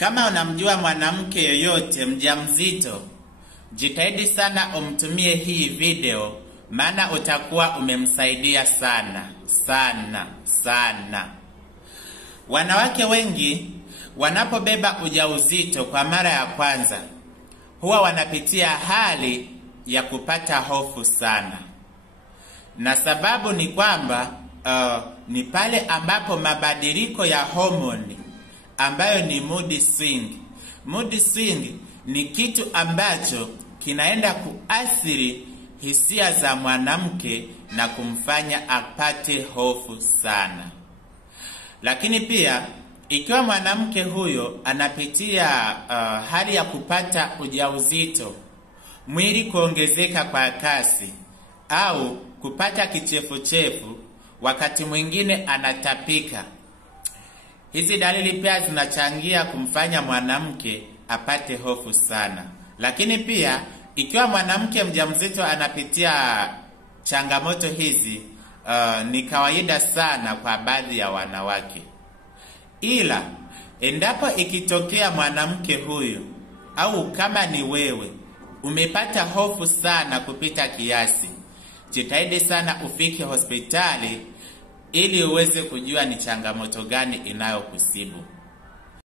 Kama unamjua mwanamke yoyote mjamzito, jitahidi sana umtumie hii video, maana utakuwa umemsaidia sana. Wanawake wengi wanapobeba ujauzito kwa mara ya kwanza, huwa wanapitia hali ya kupata hofu sana. Na sababu ni kwamba ni pale ambapo mabadiliko ya homoni ambayo ni mood swing. Mood swing ni kitu ambacho kinaenda kuathiri hisia za mwanamke na kumfanya apate hofu sana. Lakini pia ikiwa mwanamke huyo anapitia hali ya kupata ujauzito, mwili kuongezeka kwa kasi au kupata kichefuchefu, wakati mwingine anatapika, hizi dalili pia zinachangia kumfanya mwanamke apate hofu sana. Lakini pia ikiwa mwanamke mjamzito anapitia changamoto hizi, ni kawaida sana kwa baadhi ya wanawake. Ila endapo ikitokea mwanamke huyu au kama ni wewe umepata hofu sana kupita kiasi, jitahidi sana ufike hospitali ili uweze kujua ni changamoto gani inayokusibu.